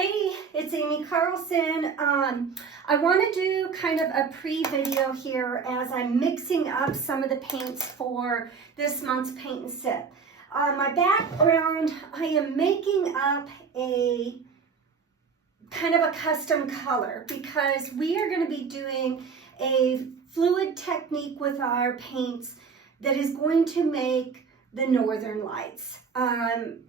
Hey, it's Amy Carlson. I want to do kind of a pre-video here as I'm mixing up some of the paints for this month's paint and sip. My background, I am making up a kind of a custom color because we are going to be doing a fluid technique with our paints that is going to make the Northern Lights.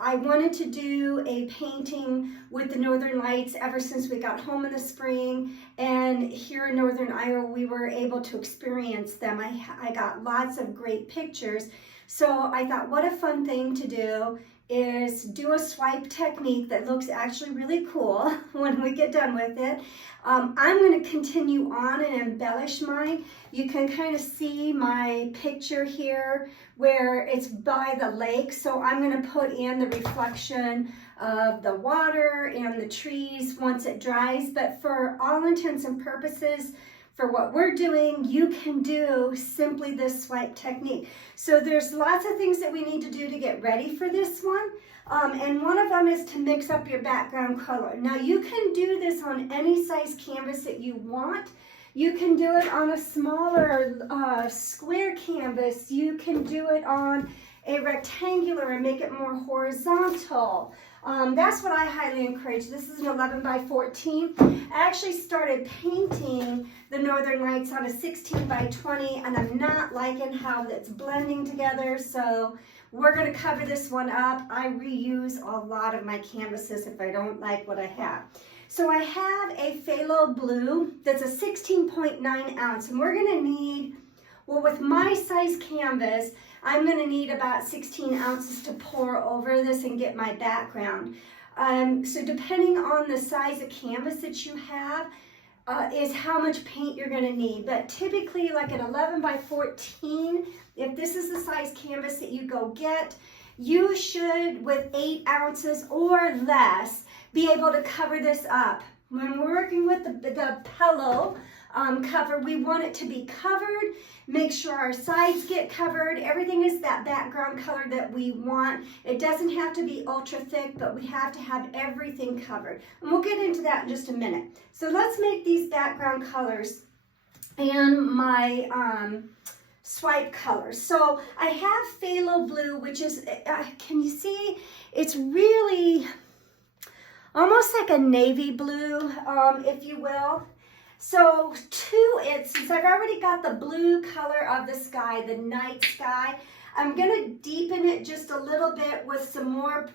I wanted to do a painting with the Northern Lights ever since we got home in the spring, and here in Northern Iowa we were able to experience them. I got lots of great pictures, so I thought what a fun thing to do is do a swipe technique that looks actually really cool when we get done with it. I'm going to continue on and embellish mine. You can kind of see my picture here where it's by the lake, so I'm going to put in the reflection of the water and the trees once it dries, but for all intents and purposes, for what we're doing, you can do simply this swipe technique. So there's lots of things that we need to do to get ready for this one. And one of them is to mix up your background color. Now you can do this on any size canvas that you want. You can do it on a smaller square canvas. You can do it on a rectangular and make it more horizontal. That's what I highly encourage. This is an 11 by 14. I actually started painting the Northern Lights on a 16 by 20, and I'm not liking how it's blending together, so we're going to cover this one up. I reuse a lot of my canvases if I don't like what I have. So I have a phthalo blue that's a 16.9 ounce, and we're going to need, well, with my size canvas, I'm going to need about 16 ounces to pour over this and get my background. So depending on the size of canvas that you have is how much paint you're going to need. But typically like an 11 by 14, if this is the size canvas that you go get, you should, with 8 ounces or less, be able to cover this up. When we're working with the pillow cover, we want it to be covered. Make sure our sides get covered. Everything is that background color that we want. It doesn't have to be ultra thick, but we have to have everything covered. And we'll get into that in just a minute. So let's make these background colors and my swipe colors. So I have phthalo blue, which is, can you see? It's really almost like a navy blue, if you will. So to it, since I've already got the blue color of the sky, the night sky, I'm going to deepen it just a little bit with some more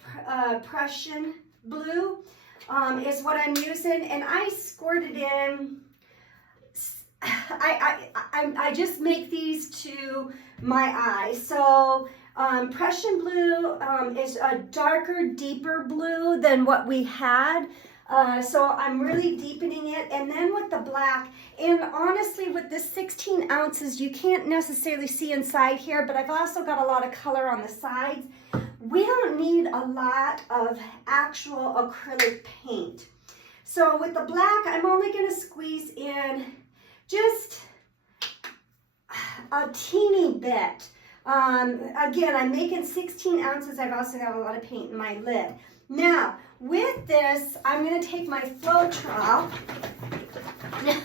Prussian blue is what I'm using. And I squirted in, I just make these to my eyes. So Prussian blue is a darker, deeper blue than what we had. So I'm really deepening it, and then with the black, and honestly with the 16 ounces, you can't necessarily see inside here, but I've also got a lot of color on the sides. We don't need a lot of actual acrylic paint. So with the black, I'm only going to squeeze in just a teeny bit. Again, I'm making 16 ounces. I've also got a lot of paint in my lid. Now, with this, I'm going to take my flow trowel. Now,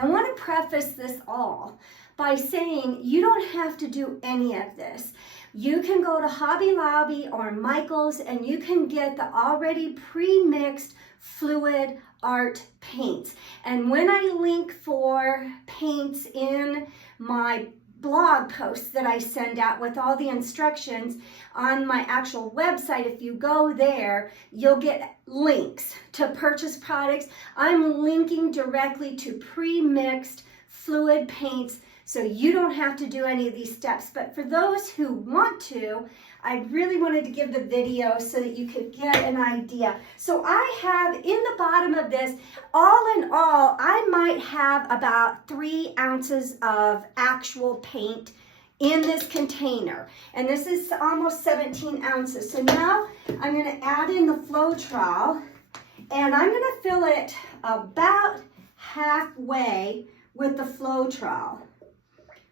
I want to preface this all by saying you don't have to do any of this. You can go to Hobby Lobby or Michael's and you can get the already pre-mixed fluid art paints. And when I link for paints in my blog posts that I send out with all the instructions on my actual website, if you go there, you'll get links to purchase products. I'm linking directly to pre-mixed fluid paints, so you don't have to do any of these steps. But for those who want to, I really wanted to give the video so that you could get an idea. So I have in the bottom of this, all in all, I might have about 3 ounces of actual paint in this container. And this is almost 17 ounces. So now I'm going to add in the flow trowel, and I'm going to fill it about halfway with the flow trowel.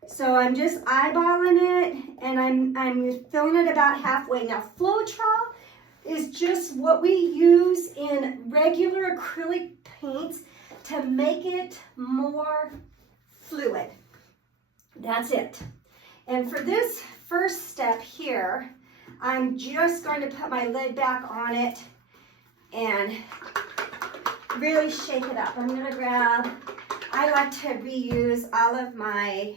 So I'm just eyeballing it, and I'm filling it about halfway. Now, flow trowel is just what we use in regular acrylic paints to make it more fluid. That's it. And for this first step here, I'm just going to put my lid back on it and really shake it up. I'm going to grab, I like to reuse all of my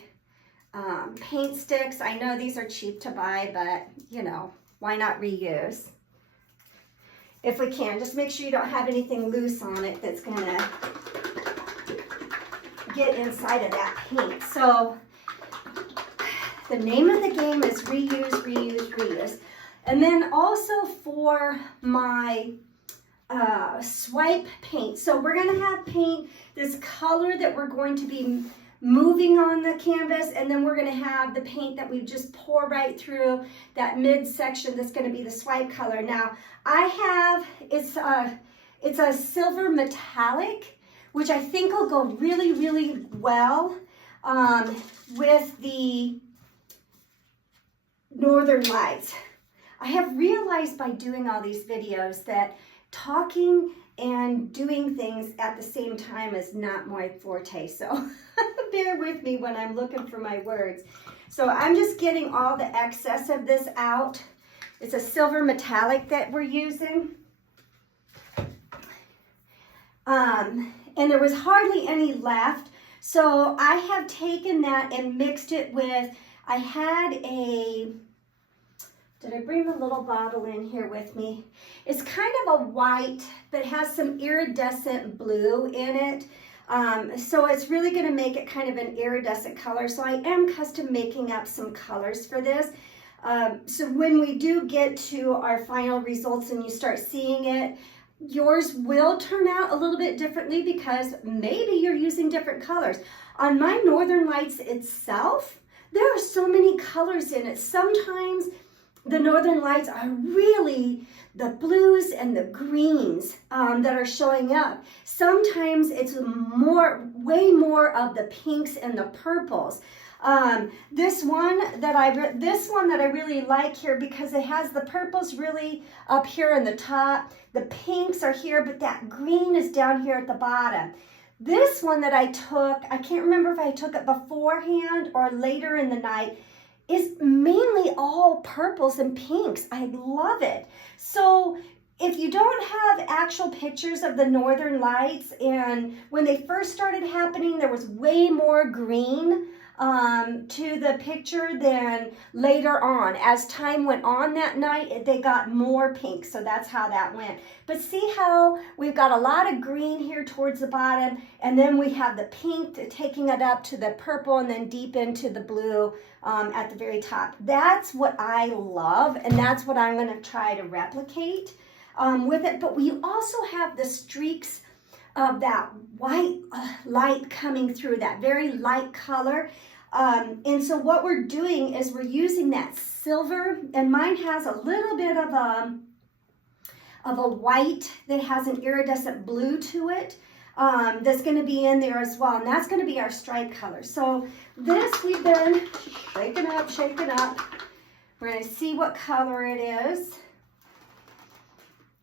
paint sticks. I know these are cheap to buy, but you know, why not reuse? If we can, just make sure you don't have anything loose on it that's going to get inside of that paint. So the name of the game is reuse, reuse, reuse. And then also for my swipe paint. So we're going to have paint, this color that we're going to be moving on the canvas, and then we're going to have the paint that we just pour right through that midsection that's going to be the swipe color. Now I have, it's a silver metallic, which I think will go really, really well with the Northern Lights. I have realized by doing all these videos that talking and doing things at the same time is not my forte, so bear with me when I'm looking for my words. So I'm just getting all the excess of this out. It's a silver metallic that we're using. And there was hardly any left, so I have taken that and mixed it with, I had a, did I bring the little bottle in here with me? It's kind of a white, but has some iridescent blue in it. So it's really going to make it kind of an iridescent color. So I am custom making up some colors for this. So when we do get to our final results and you start seeing it, yours will turn out a little bit differently because maybe you're using different colors. On my Northern Lights itself, there are so many colors in it. Sometimes the Northern Lights are really the blues and the greens that are showing up. Sometimes it's way more of the pinks and the purples. This one that I really like here because it has the purples really up here in the top. The pinks are here, but that green is down here at the bottom. This one that I took, I can't remember if I took it beforehand or later in the night, is mainly all purples and pinks. I love it. So if you don't have actual pictures of the Northern Lights, and when they first started happening, there was way more green to the picture than later on. As time went on that night, they got more pink, so that's how that went. But see how we've got a lot of green here towards the bottom, and then we have the pink taking it up to the purple and then deep into the blue at the very top. That's what I love, and that's what I'm going to try to replicate with it. But we also have the streaks of that white light coming through, that very light color. And so what we're doing is we're using that silver, and mine has a little bit of a white that has an iridescent blue to it. That's going to be in there as well, and that's going to be our stripe color. So this we've been shaking up. We're going to see what color it is.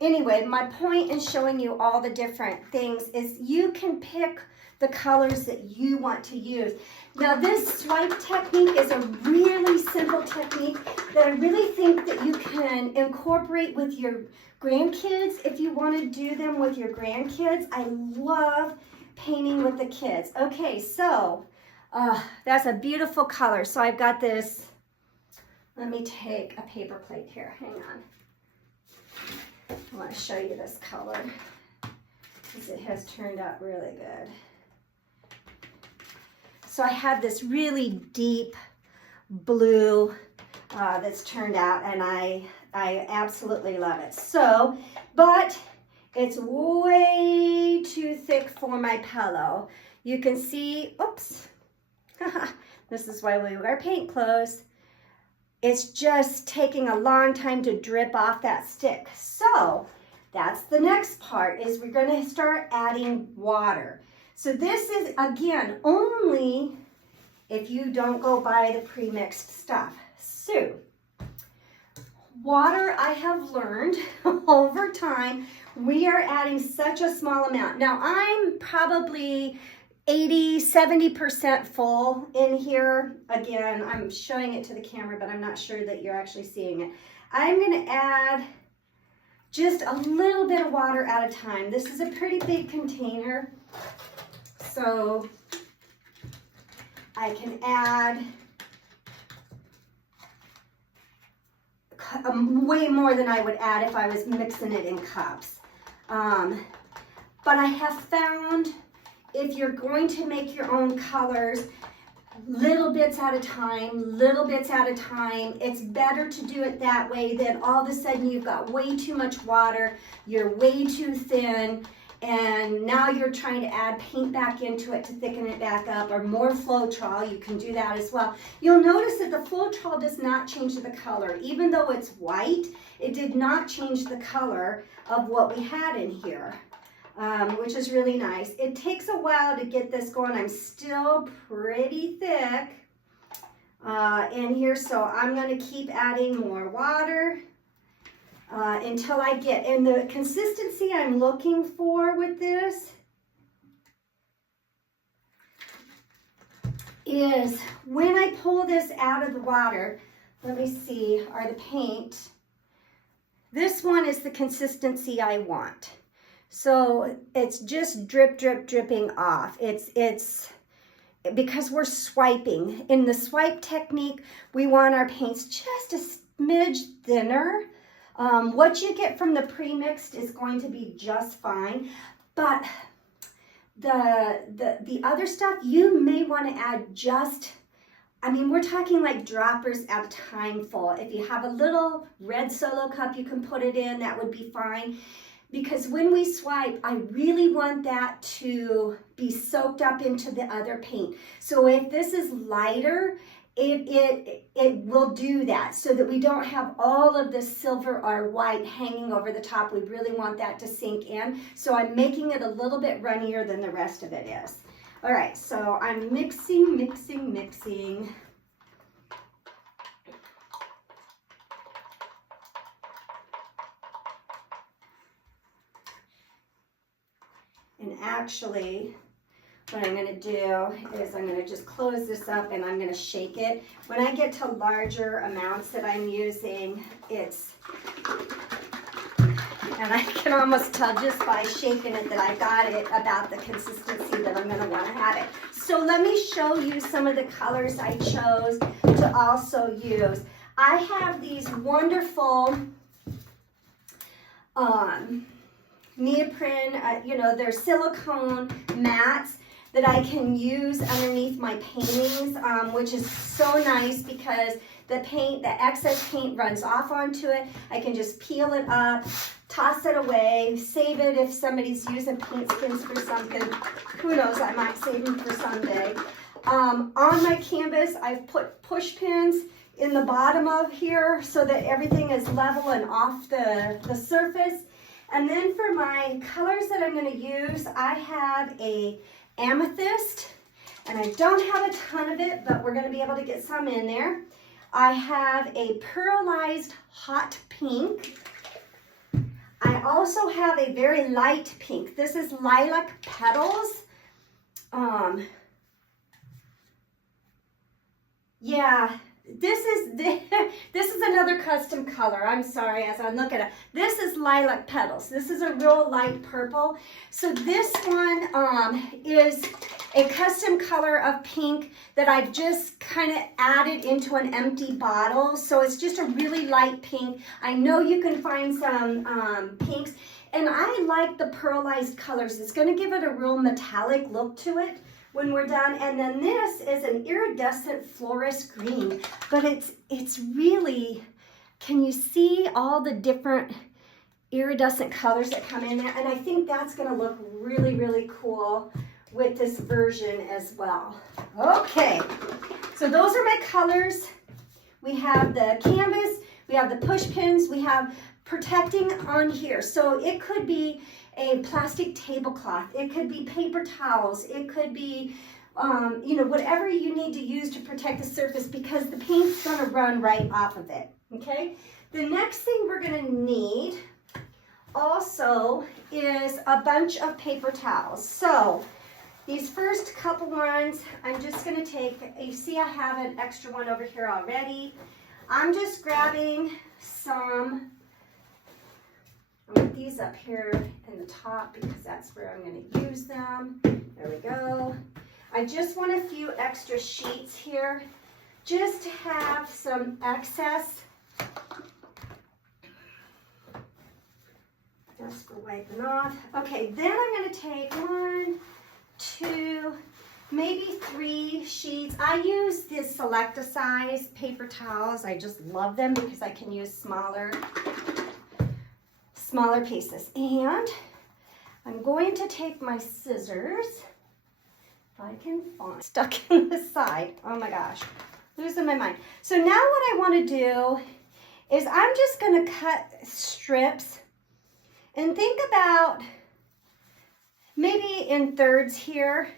Anyway, my point in showing you all the different things is you can pick the colors that you want to use. Now this swipe technique is a really simple technique that I really think that you can incorporate with your grandkids if you want to do them with your grandkids. I love painting with the kids. Okay, so that's a beautiful color. So I've got this, let me take a paper plate here, hang on. I want to show you this color because it has turned out really good. So I have this really deep blue that's turned out, and I absolutely love it. So, but it's way too thick for my pillow. You can see, oops, this is why we wear paint clothes. It's just taking a long time to drip off that stick. So that's the next part, is we're going to start adding water. So this is, again, only if you don't go buy the pre-mixed stuff. So Water, I have learned over time, we are adding such a small amount. Now I'm probably 80–70% full in here. Again, I'm showing it to the camera, but I'm not sure that you're actually seeing it. I'm gonna add just a little bit of water at a time. This is a pretty big container, so I can add way more than I would add if I was mixing it in cups. But I have found if you're going to make your own colors, little bits at a time, it's better to do it that way than all of a sudden you've got way too much water, you're way too thin, and now you're trying to add paint back into it to thicken it back up, or more Floetrol. You can do that as well. You'll notice that the Floetrol does not change the color. Even though it's white, it did not change the color of what we had in here, which is really nice. It takes a while to get this going. I'm still pretty thick in here, so I'm going to keep adding more water until I get, and the consistency I'm looking for with this is when I pull this out of the water, let me see, or the paint, this one is the consistency I want. So it's just drip, drip, dripping off. It's because we're swiping. In the swipe technique, we want our paints just a smidge thinner. What you get from the pre-mixed is going to be just fine, but the other stuff you may want to add just, I mean, we're talking like droppers at a time full. If you have a little red Solo cup you can put it in, that would be fine. Because when we swipe, I really want that to be soaked up into the other paint. So if this is lighter, it will do that so that we don't have all of this silver or white hanging over the top. We really want that to sink in. So I'm making it a little bit runnier than the rest of it is. All right, so I'm mixing, mixing, mixing. And actually, what I'm going to do is I'm going to just close this up and I'm going to shake it. When I get to larger amounts that I'm using, and I can almost tell just by shaking it that I got it about the consistency that I'm going to want to have it. So let me show you some of the colors I chose to also use. I have these wonderful neoprene, they're silicone mats that I can use underneath my paintings, which is so nice because the excess paint runs off onto it. I can just peel it up, toss it away, save it if somebody's using paint skins for something. Who knows, I might save them for someday. On my canvas, I've put push pins in the bottom of here so that everything is level and off the surface. And then for my colors that I'm going to use, I have a amethyst, and I don't have a ton of it, but we're going to be able to get some in there. I have a pearlized hot pink. I also have a very light pink. This is lilac petals. Yeah. This is another custom color. I'm sorry, as I look at it. This is lilac petals. This is a real light purple. So this one is a custom color of pink that I've just kind of added into an empty bottle. So it's just a really light pink. I know you can find some pinks, and I like the pearlized colors. It's going to give it a real metallic look to it when we're done. And then this is an iridescent florist green, but it's really, can you see all the different iridescent colors that come in there? And I think that's gonna look really, really cool with this version as well. Okay, so those are my colors. We have the canvas, we have the push pins, we have protecting on here. So it could be a plastic tablecloth, it could be paper towels, it could be, whatever you need to use to protect the surface, because the paint's gonna run right off of it, okay? The next thing we're gonna need also is a bunch of paper towels. So these first couple ones, I'm just gonna take, you see I have an extra one over here already. I'm just grabbing some, I'll put these up here in the top because that's where I'm gonna use them. There we go. I just want a few extra sheets here just to have some excess. Just for wiping off. Okay, then I'm going to take 1, 2, maybe 3 sheets. I use this Select-A-Size paper towels. I just love them because I can use smaller pieces. And I'm going to take my scissors, if I can find, stuck in the side. Oh my gosh, losing my mind. So now what I want to do is I'm just going to cut strips. And think about maybe in thirds here.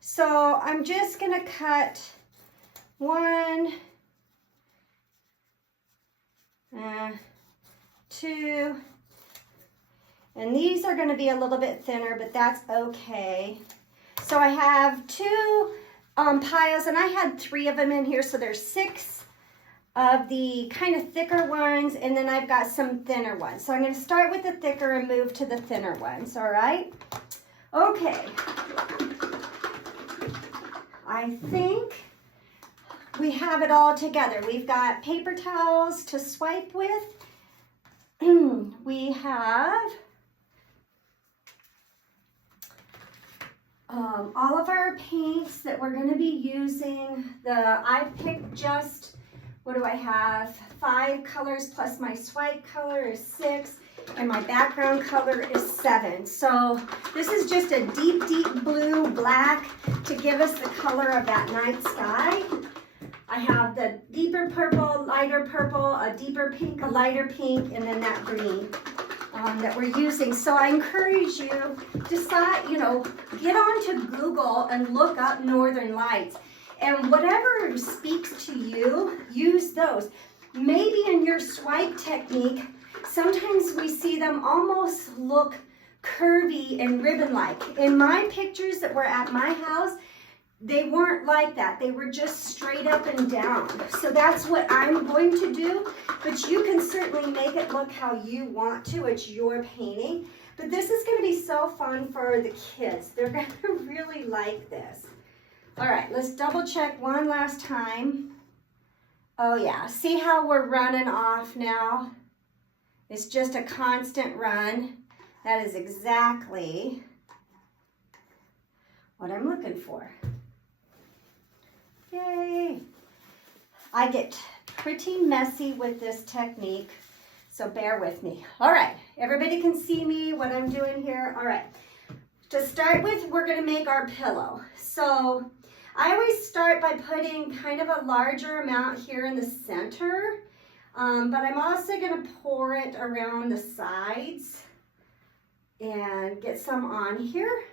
So I'm just gonna cut 1, 2, and these are gonna be a little bit thinner, but that's okay. So I have 2 piles, and I had 3 of them in here, so there's 6 of the kind of thicker ones, and then I've got some thinner ones. So I'm going to start with the thicker and move to the thinner ones, all right? Okay. I think we have it all together. We've got paper towels to swipe with. We have all of our paints that we're going to be using. I picked just, what do I have? 5 colors plus my swipe color is 6, and my background color is 7. So this is just a deep, deep blue, black to give us the color of that night sky. I have the deeper purple, lighter purple, a deeper pink, a lighter pink, and then that green that we're using. So I encourage you to get onto Google and look up Northern Lights. And whatever speaks to you, use those. Maybe in your swipe technique, sometimes we see them almost look curvy and ribbon-like. In my pictures that were at my house, they weren't like that. They were just straight up and down. So that's what I'm going to do, but you can certainly make it look how you want to. It's your painting. But this is going to be so fun for the kids. They're going to really like this. All right, let's double check one last time. Oh yeah, see how we're running off now? It's just a constant run. That is exactly what I'm looking for. Yay! I get pretty messy with this technique, so bear with me. All right, everybody can see me, what I'm doing here. All right, to start with, we're gonna make our pillow. So I always start by putting kind of a larger amount here in the center, but I'm also going to pour it around the sides and get some on here.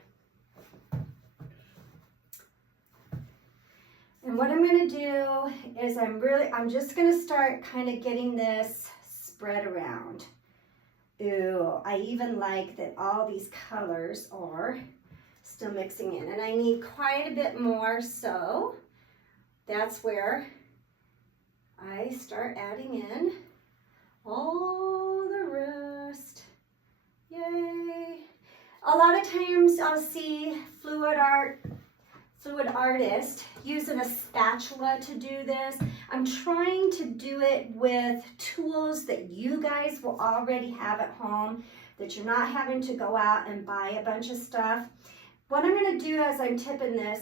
And what I'm going to do is I'm just going to start kind of getting this spread around. Ooh, I even like that all these colors are still mixing in, and I need quite a bit more, so that's where I start adding in all the rest. Yay! A lot of times I'll see fluid artist using a spatula to do this. I'm trying to do it with tools that you guys will already have at home, that you're not having to go out and buy a bunch of stuff. What I'm going to do as I'm tipping this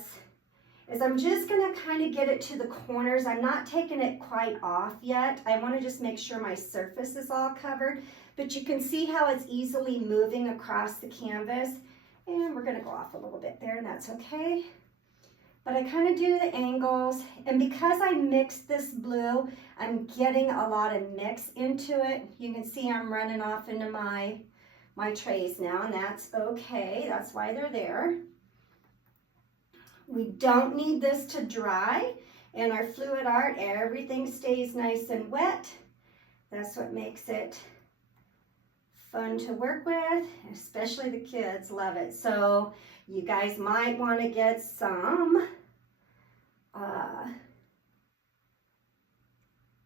is I'm just going to kind of get it to the corners. I'm not taking it quite off yet. I want to just make sure my surface is all covered. But you can see how it's easily moving across the canvas. And we're going to go off a little bit there, and that's okay. But I kind of do the angles. And because I mixed this blue, I'm getting a lot of mix into it. You can see I'm running off into my trays now, and that's okay. That's why they're there. We don't need this to dry. In our fluid art, everything stays nice and wet. That's what makes it fun to work with, especially the kids love it. So you guys might want to get some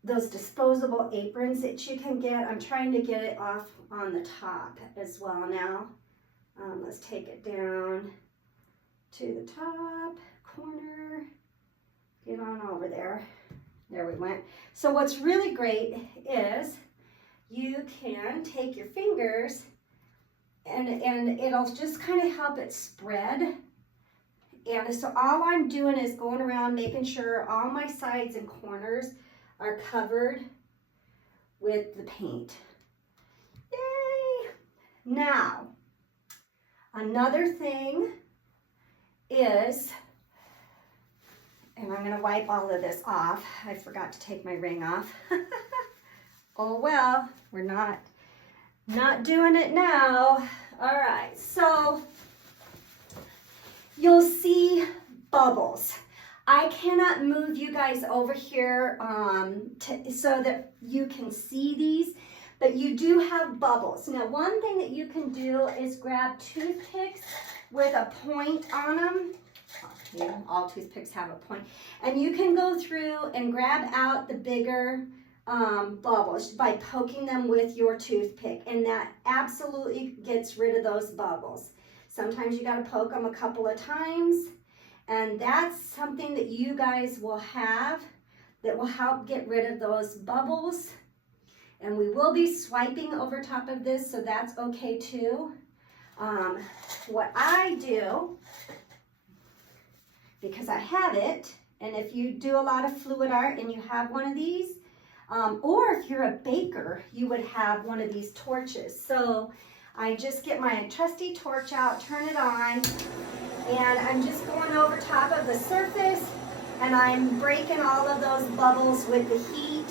those disposable aprons that you can get. I'm trying to get it off on the top as well now. Let's take it down to the top corner. Get on over there. There we went. So what's really great is you can take your fingers and it'll just kind of help it spread. And so all I'm doing is going around making sure all my sides and corners are covered with the paint. Yay! Now, another thing is, and I'm gonna wipe all of this off. I forgot to take my ring off. Oh well, we're not doing it now. All right, so you'll see bubbles. I cannot move you guys over here so that you can see these, but you do have bubbles. Now, one thing that you can do is grab toothpicks with a point on them. Yeah, all toothpicks have a point. And you can go through and grab out the bigger bubbles by poking them with your toothpick, and that absolutely gets rid of those bubbles. Sometimes you got to poke them a couple of times, and that's something that you guys will have that will help get rid of those bubbles. And we will be swiping over top of this, so that's okay too. What I do, because I have it, and if you do a lot of fluid art and you have one of these, or if you're a baker, you would have one of these torches. So I just get my trusty torch out, turn it on, and I'm just going over top of the surface, and I'm breaking all of those bubbles with the heat.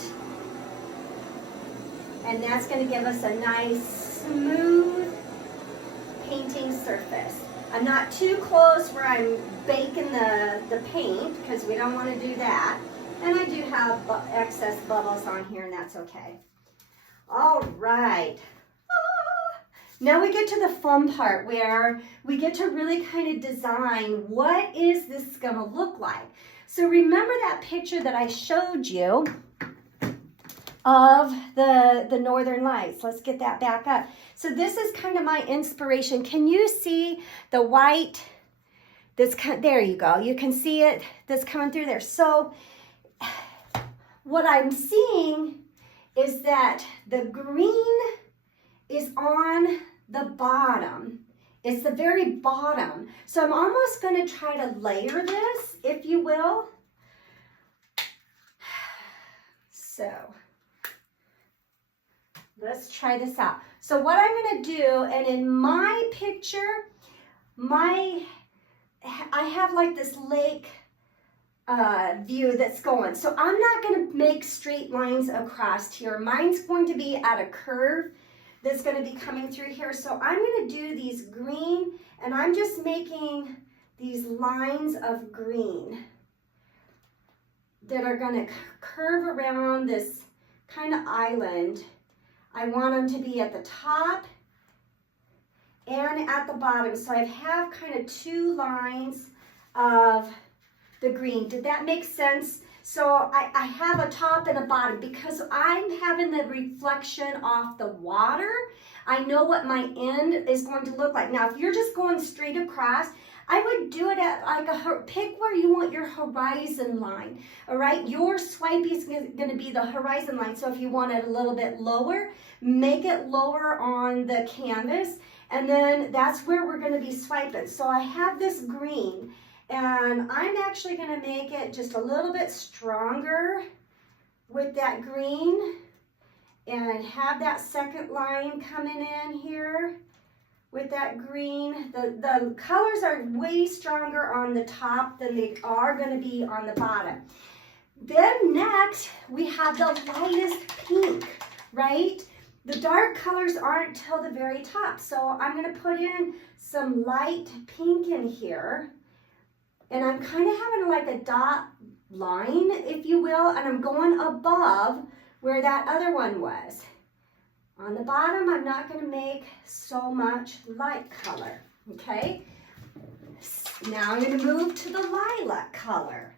And that's going to give us a nice, smooth painting surface. I'm not too close where I'm baking the paint, because we don't want to do that. And I do have excess bubbles on here, and that's okay. All right. Now we get to the fun part where we get to really kind of design what is this going to look like. So remember that picture that I showed you of the Northern Lights. Let's get that back up. So this is kind of my inspiration. Can you see the white that's there you go. You can see it that's coming through there. So what I'm seeing is that the green is on the bottom. It's the very bottom. So I'm almost going to try to layer this, if you will. So let's try this out. So what I'm going to do, and in my picture, I have like this lake view that's going. So I'm not going to make straight lines across here. Mine's going to be at a curve that's going to be coming through here. So I'm going to do these green, and I'm just making these lines of green that are going to curve around this kind of island. I want them to be at the top and at the bottom. So I have kind of two lines of the green. Did that make sense? So I have a top and a bottom because I'm having the reflection off the water. I know what my end is going to look like. Now, if you're just going straight across, I would do it at like pick where you want your horizon line, all right? Your swipe is going to be the horizon line. So if you want it a little bit lower, make it lower on the canvas, and then that's where we're going to be swiping. So I have this green, and I'm actually going to make it just a little bit stronger with that green, and have that second line coming in here with that green. The colors are way stronger on the top than they are going to be on the bottom. Then next, we have the lightest pink, right? The dark colors aren't till the very top. So I'm going to put in some light pink in here. And I'm kind of having like a dot line, if you will, and I'm going above where that other one was. On the bottom, I'm not going to make so much light color, okay? Now I'm going to move to the lilac color.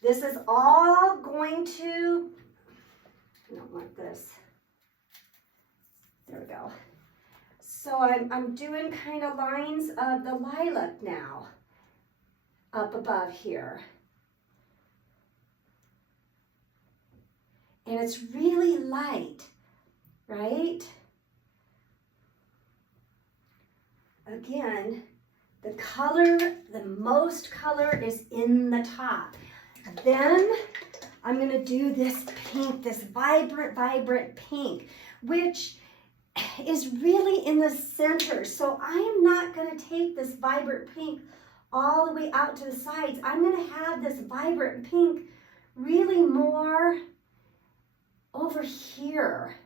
This is all going to, I don't want this. There we go. So I'm doing kind of lines of the lilac now up above here. And it's really light, right? Again, the color, the most color is in the top. Then I'm gonna do this pink, this vibrant, vibrant pink, which is really in the center. So I am not gonna take this vibrant pink all the way out to the sides. I'm gonna have this vibrant pink really more over here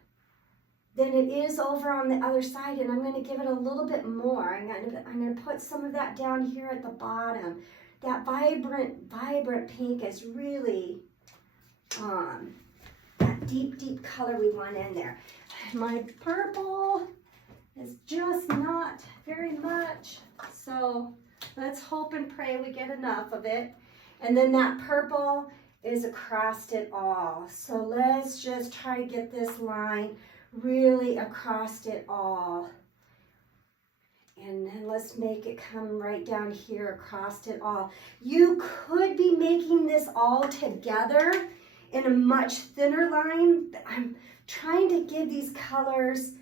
than it is over on the other side, and I'm going to give it a little bit more. I'm going to put some of that down here at the bottom. That vibrant, vibrant pink is really that deep, deep color we want in there. My purple is just not very much, so let's hope and pray we get enough of it. And then that purple is across it all. So let's just try to get this line really across it all. And then let's make it come right down here across it all. You could be making this all together in a much thinner line. I'm trying to give these colors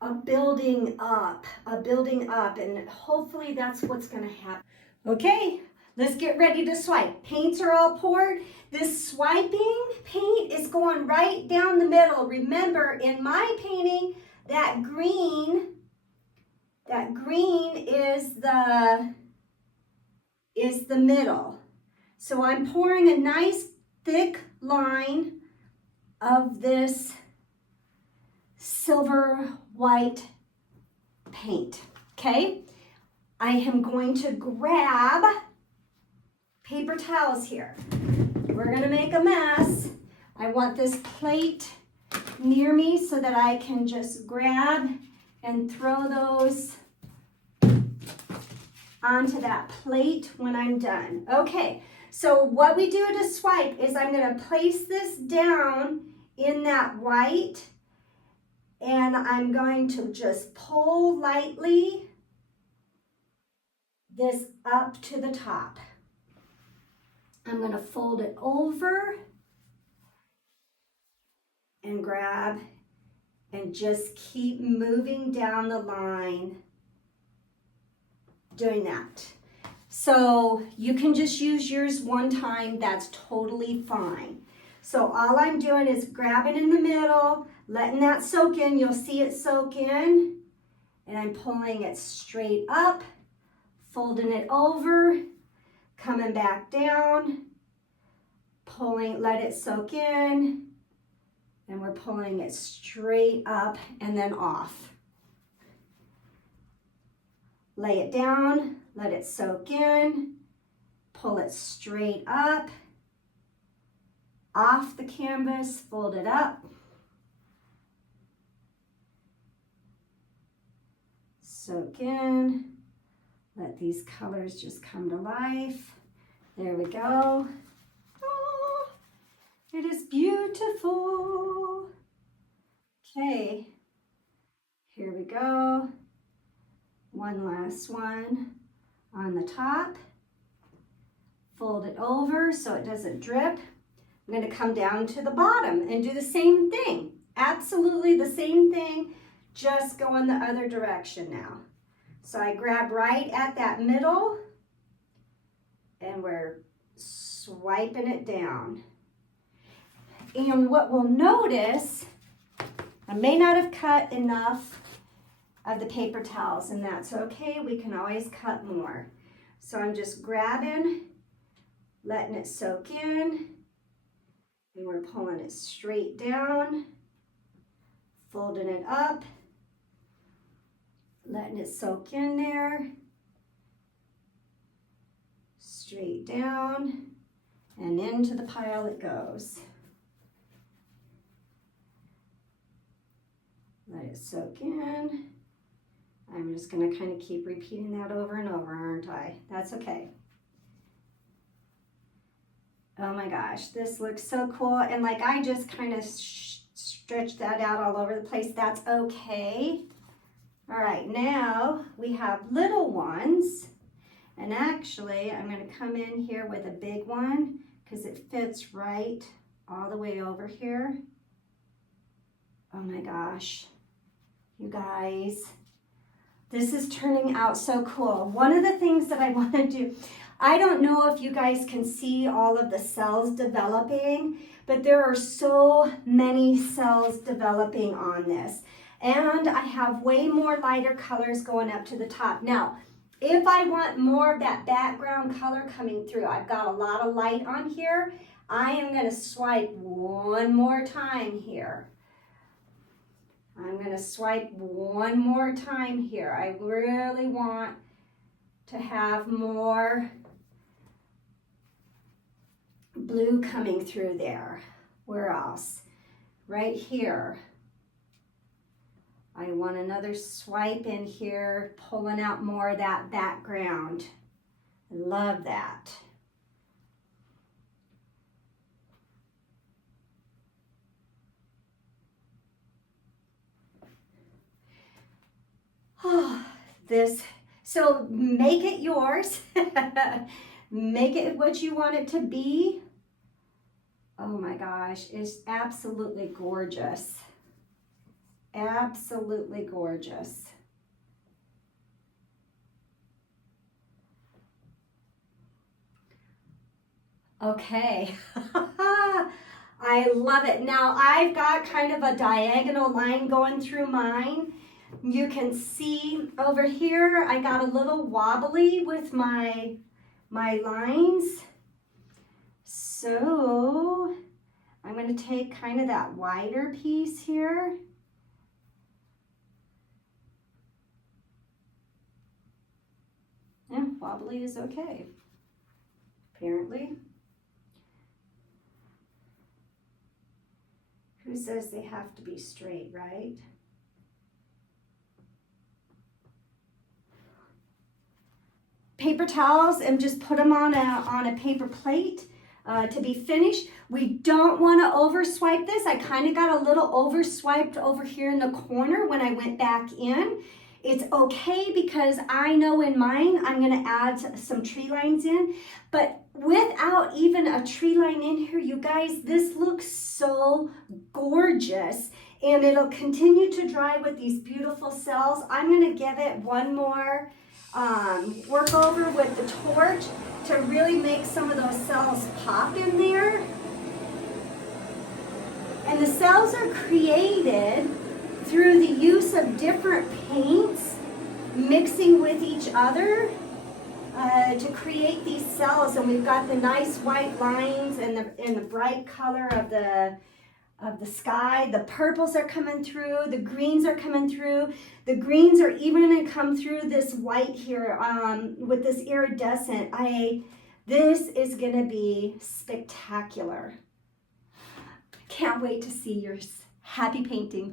a building up, and hopefully that's what's gonna happen. Okay, let's get ready to swipe. Paints are all poured. This swiping paint is going right down the middle. Remember, in my painting, that green is the middle. So I'm pouring a nice thick line of this silver white paint, okay? I am going to grab paper towels here. We're gonna make a mess. I want this plate near me so that I can just grab and throw those onto that plate when I'm done. Okay, so what we do to swipe is I'm gonna place this down in that white, and I'm going to just pull lightly this up to the top. I'm going to fold it over and grab and just keep moving down the line doing that. So you can just use yours one time, that's totally fine. So all I'm doing is grabbing in the middle, letting that soak in. You'll see it soak in, and I'm pulling it straight up, folding it over, coming back down, pulling, let it soak in, and we're pulling it straight up and then off. Lay it down, let it soak in, pull it straight up, off the canvas, fold it up, soak in, let these colors just come to life. There we go. Oh, it is beautiful. Okay, here we go. One last one on the top. Fold it over so it doesn't drip. I'm going to come down to the bottom and do the same thing. Absolutely the same thing, just go in the other direction now. So I grab right at that middle and we're swiping it down. And what we'll notice, I may not have cut enough of the paper towels, and that's okay. We can always cut more. So I'm just grabbing, letting it soak in, and we're pulling it straight down, folding it up, letting it soak in there, straight down, and into the pile it goes. Let it soak in. I'm just going to kind of keep repeating that over and over, aren't I? That's okay. Oh my gosh, this looks so cool. And like I just kind of stretched that out all over the place. That's okay. All right, now we have little ones. And actually, I'm going to come in here with a big one because it fits right all the way over here. Oh my gosh, you guys, this is turning out so cool. One of the things that I want to do, I don't know if you guys can see all of the cells developing, but there are so many cells developing on this. And I have way more lighter colors going up to the top. Now, if I want more of that background color coming through, I've got a lot of light on here. I am going to swipe one more time here. I'm going to swipe one more time here. I really want to have more blue coming through there. Where else? Right here. I want another swipe in here, pulling out more of that background. I love that. Oh, so make it yours. Make it what you want it to be. Oh my gosh, it's absolutely gorgeous. Absolutely gorgeous. Okay. I love it. Now I've got kind of a diagonal line going through mine. You can see over here, I got a little wobbly with my lines. So I'm going to take kind of that wider piece here. Yeah, wobbly is okay, apparently. Who says they have to be straight, right? Paper towels and just put them on a paper plate to be finished. We don't want to over swipe this. I kind of got a little over swiped over here in the corner when I went back in. It's okay because I know in mine I'm going to add some tree lines in, but without even a tree line in here, you guys, this looks so gorgeous, and it'll continue to dry with these beautiful cells. I'm going to give it one more work over with the torch to really make some of those cells pop in there. And the cells are created through the use of different paints mixing with each other to create these cells. And we've got the nice white lines and the bright color of the sky. The purples are coming through, the greens are coming through. The greens are even going to come through this white here with this iridescent. This is going to be spectacular. Can't wait to see yours. Happy painting.